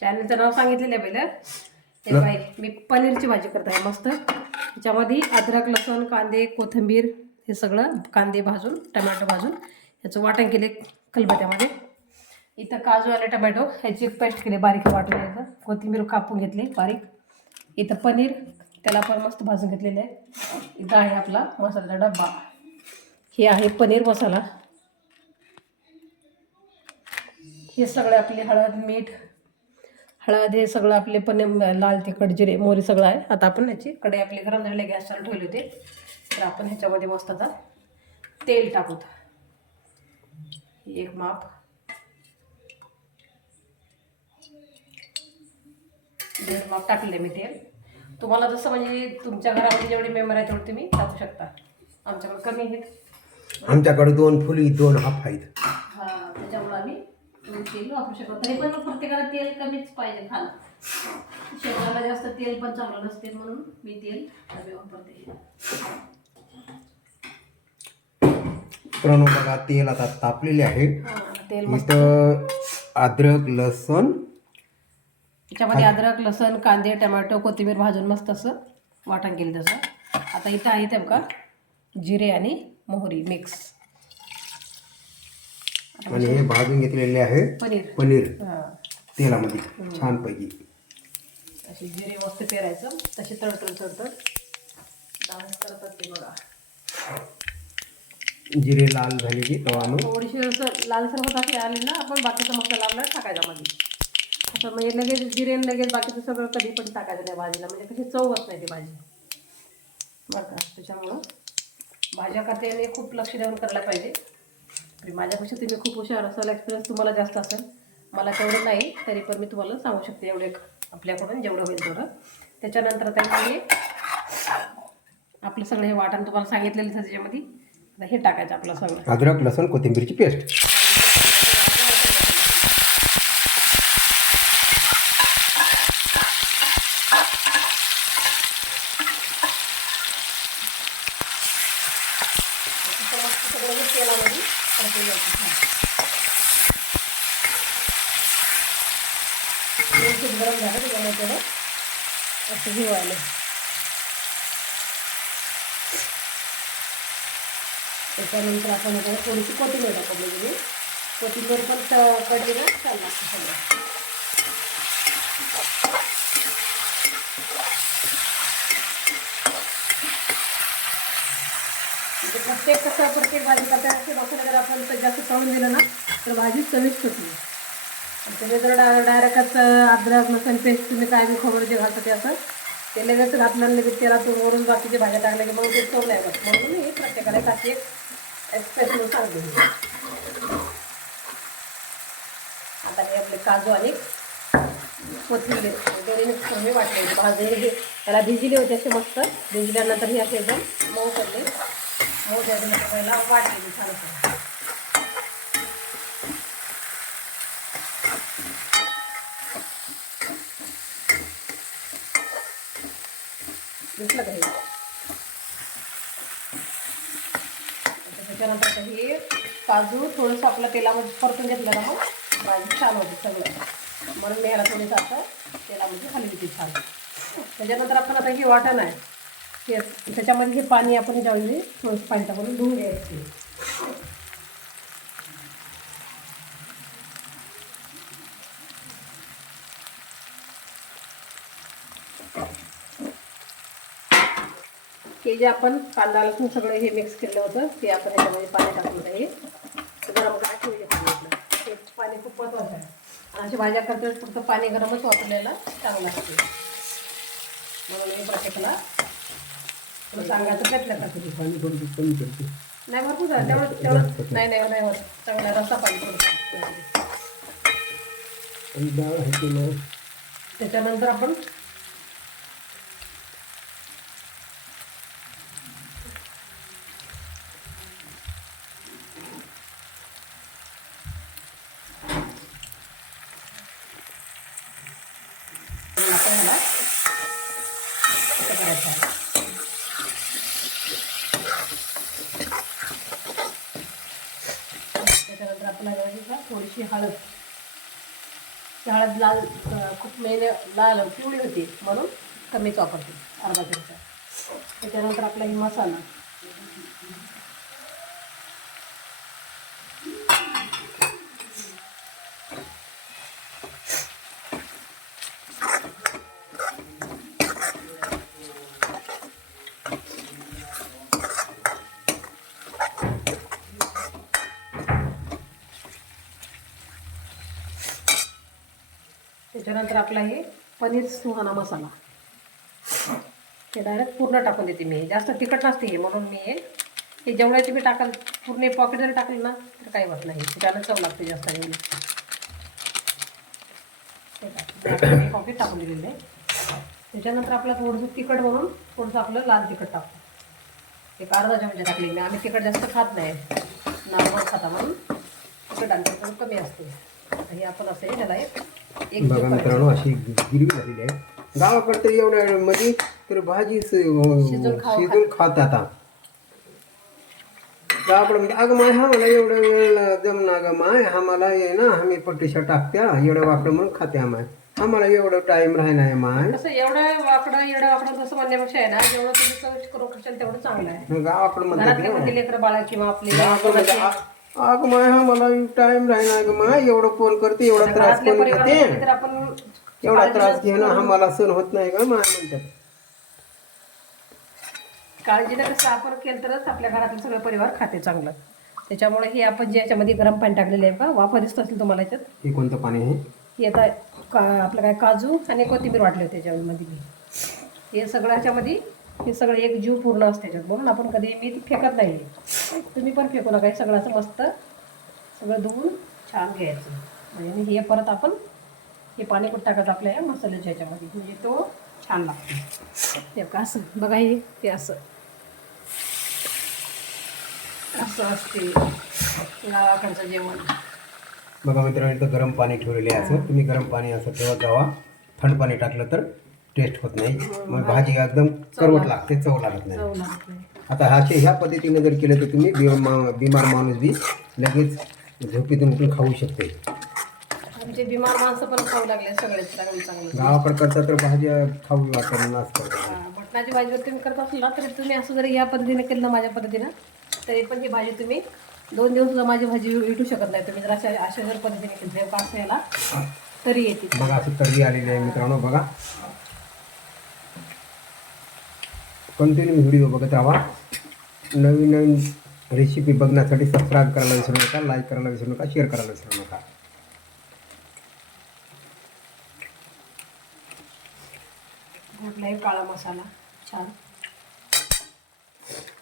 चॅनलचं नाव सांगितलेलं आहे पहिलं. ते बाई मी पनीरची भाजी करत आहे मस्त. त्याच्यामध्ये अद्रक, लसूण, कांदे, कोथिंबीर हे सगळं, कांदे भाजून, टमॅटो भाजून ह्याचं वाटण केले खलबत्त्यामध्ये. इथं काजू आणि टमॅटो ह्याची पेस्ट केली बारीक वाटून घ्यायचं. कोथिंबीर कापून घेतली बारीक. इथं पनीर त्याला पण मस्त भाजून घेतलेलं आहे. इथं आहे आपला मसाल्याचा डब्बा. हे आहे पनीर मसाला. हे सगळे आपले हळद, मीठ, हळद हे सगळं आपले पनीर, लाल तिखट, जिरे, मोहरी सगळं आहे. आता आपण ह्याची कढई आपली गरम झालेली गॅस चालू ठेवली होते. तर आपण ह्याच्यामध्ये मस्त आता तेल टाकूत. एक माप, दीड माप टाकले मी तेल. तुम्हाला जसं म्हणजे तुमच्या घरामध्ये जेवढे मेंबर आहे तेवढे तुम्ही टाकू शकता. आमच्याकडे कमी आहेत. आमच्याकडे 2 फुली 2 हाफ आहेत. हां, त्याच्यामुळे आम्ही तेल वापरू शकतो. तरी पण प्रत्येकाला तेल कमीच पाहिजे खाणं. शरीराला जास्त तेल पण चांगलं नसते म्हणून मी तेल कमी वापरते. मित्रांनो बघा, तेल आता तापलेले आहे. तेल मस्त. इथं अद्रक, लसूण, त्याच्यामध्ये अद्रक, लसूण, कांदे, टमॅटो, कोथिंबीर भाजून मस्त असं वाटण केलं तसं. आता इथं आहे ते बघा जिरे आणि मोहरी मिक्स. आणि हे भाजून घेतलेले आहे पनीर तेलामध्ये छानपैकी. अशी जिरे मस्त पेरायचं, तशी तडतड डान्स करतात ते बघा. जिरे लाल झाले की तवा थोडीशी असं लालसर होत असे आले ना, आपण बाकीचा मसाला आपला टाकायचा मध्ये. असं म्हणजे लगेच जिरे लगेच बाकीचं सगळं कधी पण टाकायचं त्या भाजीला, म्हणजे कशी चव होत नाही ती भाजी बरं का. त्याच्यामुळं भाज्या करताना खूप लक्ष देऊन करायला पाहिजे. माझ्यापेक्षा तुम्ही खूप हुशार असाल, एक्सपिरियन्स तुम्हाला जास्त असेल. मला तेवढं नाही, तरी पण मी तुम्हाला सांगू शकते एवढे आपल्याकडून जेवढं होईल तेवढं. त्याच्यानंतर त्यामध्ये आपलं सगळं हे वाटण तुम्हाला सांगितलेलं त्याच्यामध्ये हे टाकायचं आपलं सगळं. अद्रक, लसूण, कोथिंबीरची पेस्ट. तेलामध्ये गरम झालं त्याच्यामुळे थोडं असं हिवायला. त्याच्यानंतर आपण थोडीशी कोथिंबीर टाकली गेली. कोथिंबीर पण कढईला छान लागते सगळं. प्रत्येक भाजी करताना मसाला जर आपण जास्त तळून दिलं ना तर भाजी चविष्ट होती. तुम्ही जर डायरेक्टच अद्रक लसूण पेस्ट तुम्ही काय बी खबर जे घालता ते असं ते लगेच घातलं लगेच तेलातून वरून बाकीच्या भाज्या टाकल्या की मग ते चव नाही होत. म्हणून मी प्रत्येकाला अशी एक स्पेशल सांगते. आता हे आपले काजू आणि कोथिंबीर दोन्ही मिक्स करून मी वाटले होते. भाजी त्याला भिजले होते असे मस्त. भिजल्यानंतर हे असे एकदम मऊ करले. मऊ द्यायला पहिला वाटले छान असं. दिसलं का हे? त्याच्यानंतर हे काजू थोडंसं आपल्या तेलामध्ये परतून घेतलं ना मग भाजी छान होती सगळं. म्हणून मी याला थोडीसं असं तेलामध्ये खाली होती छान. त्याच्यानंतर आपण आता हे वाटण आहे हे त्याच्यामध्ये हे पाणी आपण ज्यावेळी थोडंसं पाणी टाकून धुवून घ्यायचं. हे जे आपण कांदा लसूण सगळं हे मिक्स केलं होतं ते आपण याच्यामध्ये पाणी टाकून हे गरम करायला ठेवले पाणी. हे पाणी खूप महत्त्वाचं आहे. अशा भाज्या करताना फक्त पाणी गरमच वापरलेलं चांगलं असते. म्हणून मी प्रत्येकाला सांगायचा प्रयत्न करते. पाणी कमी करते नाही भरपूर झालं तेवढं नाही होत. चांगला रस्सा पाहिजे. त्याच्यानंतर आपण करायचं आहे. त्याच्यानंतर आपण थोडीशी हळद हळद लाल खूप म्हणजे लाल पिवळी होती म्हणून कमीच वापरते, अर्धा चमचा. त्याच्यानंतर आपला ही मसाला. त्याच्यानंतर आपला हे पनीर सुहाना मसाला. हे डायरेक्ट पूर्ण टाकून देते मी, जास्त तिखट नसते हे म्हणून मी हे जेवढ्याचे मी टाकाल पूर्ण पॉकेट जरी टाकलं ना तर काही होत नाही, त्याला चव लागते जास्त. पॉकेट टाकून दिलेलं आहे. त्याच्यानंतर आपलं थोडंसं तिखट म्हणून थोडंसं आपलं लाल तिखट टाकतो, एक अर्धा चमचा टाकले मी. आम्ही तिखट जास्त खात नाही, नॉर्मल खाता म्हणून तिखट आमच्याकडे कमी असते. हे आपण असं त्याला एक बघा मित्रांनो, अशी गिरवी झालेली आहे. गावाकडे तर एवढ्या मध्ये तर भाजी शिजून खात आता. गावाकडे म्हणजे अगं माय हा मला एवढा वेळ जमना ग माय, हा मला ये ना आम्ही पट्टीशा टाकत्या एवढं वाकडं म्हणून खात्या माय, आम्हाला एवढं टाइम राहणार आहे माय. कसं एवढं वाकडं तसं म्हणण्यापेक्षा आहे ना, जेवढं तुम्ही चविष्ट करू खाल तेवढं चांगलं आहे. गावाकडे घरातले लेकरं बाळा किंवा आपले अगं माय हा मला टाइम राहणार ग माय, एवढं कोण करते, एवढा त्रास कोण घेते, तर आपण एवढा त्रास घेणं हा मला सण होत नाही का माय म्हणतात. काळजीनं कसं आपण केलं तरच आपल्या घरातले सगळं परिवार खाते चांगलं. त्याच्यामुळे हे आपण जे याच्यामध्ये गरम पाणी टाकलेलं आहे का, वाफा दिसत असेल तुम्हाला याच्यात. हे कोणतं पाणी आहे? हे आता आपलं काय काजू आणि कोथिंबीर वाटले होते त्याच्यामध्ये मी. हे सगळं ह्याच्यामध्ये हे सगळं एक जीव पूर्ण असते त्याच्यात, म्हणून आपण कधी मी फेकत नाही. तुम्ही पण फेकू नका. हे सगळं असं मस्त सगळं धुवून छान घ्यायचं. म्हणजे हे परत आपण हे पाणी कुठं टाकायचं आपल्या या मसाल्याच्या ह्याच्यामध्ये, म्हणजे तो छान लागतो. ते का असं बघा, हे असं असं असते गावाकडचं जेवण. बघा मित्रांनो, इथं गरम पाणी ठेवलेले आहे. असं तुम्ही गरम पाणी असं ठेवत जावा. थंड पाणी टाकलं तर टेस्ट होत नाही, मग भाजी एकदम करवट लागते, चव लागत नाही. आता ह्या पद्धतीने जर केलं तर तुम्ही बिमार माणूस बी लगेच झोपेतून उठून खाऊ शकते. आमचे बिमार माणसं पण खाऊ लागले सगळे चांगलं. गावाकडे करता तर भाज्या खाऊ वाटतात, नाच करतात. मटणाची भाजी जर तुम्ही करत असाल ना, तरी तुम्ही असं जर या पद्धतीने केलं ना माझ्या पद्धतीनं, तरी पण ही भाजी तुम्ही 2 दिवस सुद्धा माझी भाजी विटू शकत नाही. तुम्ही जर अशा जर पद्धतीने केली का असं याला तरी येते. बघा असं तरी आलेली आहे मित्रांनो. बघा कंटिन्यू व्हिडिओ बघत राहा. नवीन नवीन रेसिपी बघण्यासाठी सबस्क्राईब करायला विसरू नका, लाईक करायला विसरू नका, शेअर करायला विसरू नका. कुठलाही काळा मसाला छान.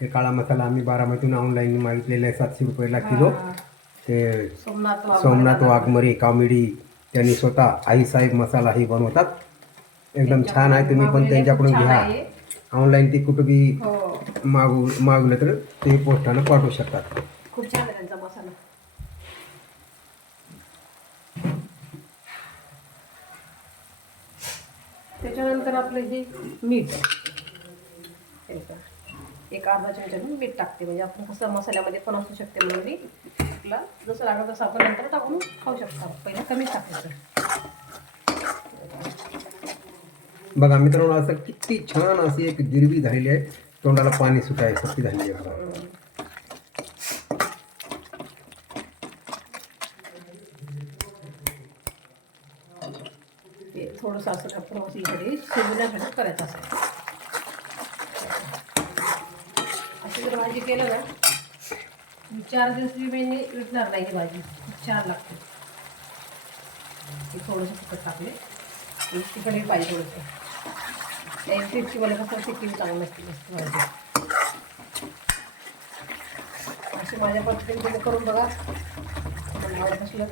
हे काळा मसाला आम्ही बारामतीतून ऑनलाईन मागितलेला आहे, 700 रुपयाला किलो. ते सोमनाथ वाघमरे कॉमेडी त्यांनी स्वतः आईसाहेब मसाला ही बनवतात, एकदम छान आहे. तुम्ही पण त्यांच्याकडून घ्या. ऑनलाईन ते कुठं बी मागवलं तर ते पोस्टानं पाठवू शकतात. खूप छान आहे त्यांचा मसाला. त्याच्यानंतर आपलं हे मीठ एक अर्धा चमचा मीठ टाकते, म्हणजे आपण कसं मसाल्यामध्ये पण असू शकते म्हणून मी आपला जसं लागलं तसं आपण नंतर टाकून खाऊ शकतो. पहिला कमी टाकायचं. बघा मित्रांनो, असं किती छान अशी एक गिरवी झालेली आहे, तोंडाला पाणी सुटायसारखी झालेली आहे. थोडंसं असं आपण इकडे शिजण्यासाठी करायचं असं. अशी जर भाजी केलं ना 4 दिवस महिने विटणार नाही ही भाजी, खूप छान लागते. थोडंसं तिखट टाकले, तिखटही पाहिजे थोडंसं. इलेक्ट्रिकची मला कसं शिट्टी चांगली नसते मस्त भाजी. अशी माझ्या पद्धतीने तुम्ही करून बघा, मला आवडत असलं.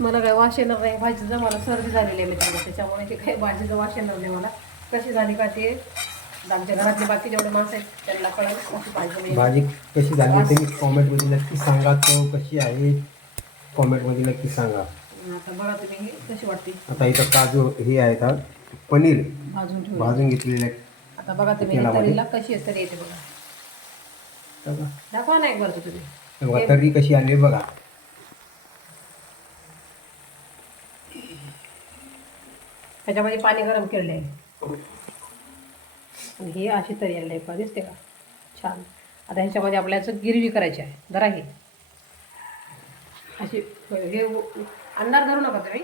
मला काय वास येणार नाही भाजीचा, मला सर्दी झालेली आहे मित्रांनो, त्याच्यामुळे ते काही भाजीचा वास येणार नाही मला. कशी झाली का ते आमच्या घरातले बाकी जेवढे माणसं आहेत त्यांना कळेल कशी भाजी कशी झाली ते कॉमेंटमध्ये नक्की सांगा. तो कशी आहे कॉमेंटमध्ये नक्की सांगा. आता बघा तुम्ही कशी वाटते. आता इथं काजू हे आहेत, पनीर भाजून घेतलेले आहे. आता बघा तुम्ही तरीला कशी तरी येते बघा. दाखवा ना एक बरं तुम्ही तरी कशी आली बघा. ह्याच्यामध्ये पाणी गरम केलेलं आहे आणि हे अशी तरी आलेली आहे, दिसते का छान. आता ह्याच्यामध्ये आपल्याला गिरवी करायची आहे. जरा हे अशी हे अंधार धरू नका तुम्ही,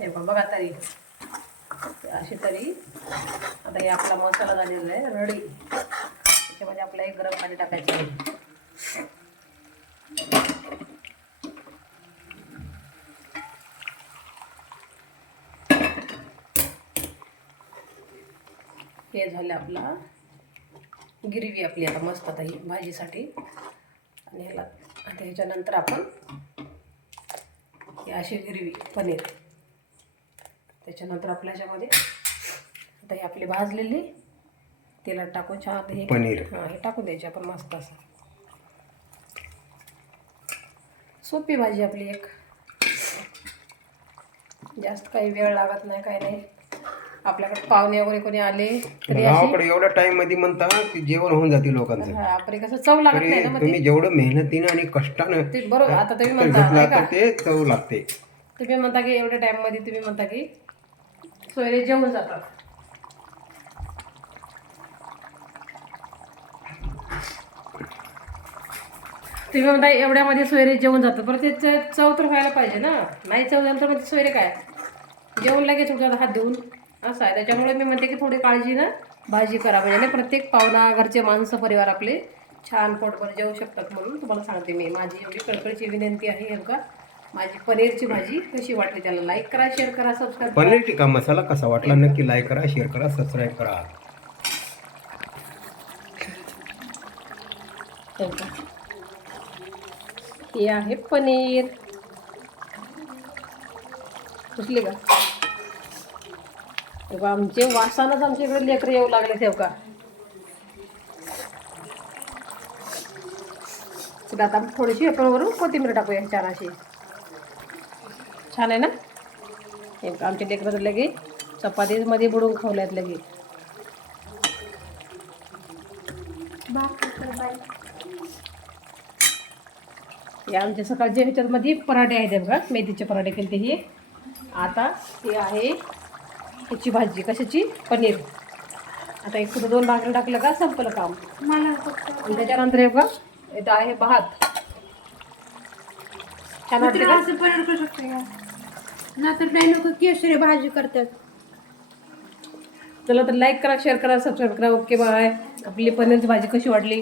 हे बघा तरी अशी तरी. आता हे आपला मसाला झालेला आहे रेडी. त्याच्यामध्ये आपल्याला एक गरम पाणी टाकायचं आहे. हे झालं आपला गिरवी आपली आता मस्त. आता ही भाजीसाठी आणि ह्याला आता ह्याच्यानंतर आपण ही अशी गिरवी पनीर, त्याच्यानंतर आपल्या ह्याच्यामध्ये आता हे आपली भाजलेली तेलात टाकून छान हे पनीर हे टाकून द्यायचे आपण मस्त असं. सोपी भाजी आपली एक, जास्त काही वेळ लागत नाही, काही नाही. आपल्याकडे पाहुणे वगैरे कोणी आले तरी गावाकडे एवढ्या टाइम मध्ये म्हणता की जेवण होऊन जाते लोकांचं. आपले कसं चव लागत नाही ना. मग तुम्ही जेवढं मेहनतीनं आणि कष्टानं ते बरोबर. आता तुम्ही घेतला म्हणता तर ते चव लागते. तुम्ही म्हणता की एवढ्या टाइम मध्ये तुम्ही म्हणता की सोयरे जेवून जातात. तुम्ही म्हणता एवढ्यामध्ये सोयरे जेवून जातात, बरं ते चव तर व्हायला पाहिजे ना. नाही चव झालं तर मग सोयरे काय जेवण लगेच उठतात हात देऊन, असं आहे. त्याच्यामुळे मी म्हणते की थोडी काळजी ना भाजी करा, म्हणजे प्रत्येक पाहुणा घरचे माणसं परिवार आपले छान पोटभर जेवू शकतात. म्हणून तुम्हाला सांगते मी, माझी एवढी कळकळीची विनंती आहे. का माझी पनीरची भाजी कशी वाटली त्याला लाईक करा, शेअर करा, सबस्क्राईब करा. पनीर टिक्का मसाला कसा वाटला नक्की लाईक करा, शेअर करा, सबस्क्राईब करा. हे आहे पनीर, सुचली का? तेव्हा आमचे वासानच आमच्या इकडे लेकरं येऊ लागले. तेव्हा का आता थोडीशी आपण वरून कोथिंबीर टाकूया छान अशी. छान आहे ना. हे आमचे लेकरं तर लगे चपातीमध्ये बुडून खावल्यात लगे. या आमच्या सकाळच्या ह्याच्यामध्ये पराठे आहेत बघा, मेथीचे पराठे केले. हे आता ते आहे ह्याची भाजी, कशाची? पनीर. आता एक सुद्धा 2 भाकरी टाकलं का संपलं काम. आणि त्याच्यानंतर हे बघा इथं आहे भात. छान वाटते का? पनीर करू शकते ना, तर काही लोक केसरी भाजी करतात. चला तर लाईक करा, शेअर करा, सबस्क्राईब करा. Okay bye. आपली पनीरची भाजी कशी वाटली